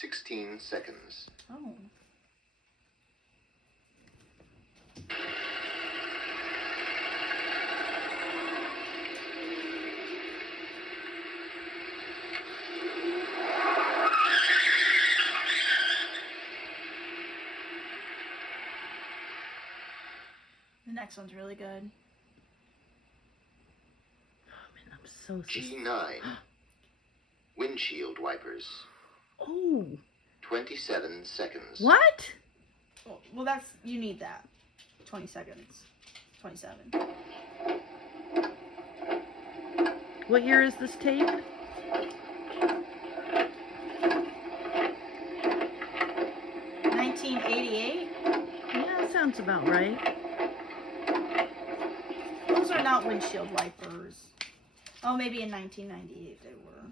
16 seconds. Oh. The next one's really good. Oh, man, I'm so G9. Windshield wipers. Oh. 27 seconds. What? Well, that's, you need that. 20 seconds. 27. What year is this tape? 1988? Yeah, sounds about right. Those are not windshield wipers. Oh, maybe in 1998 they were.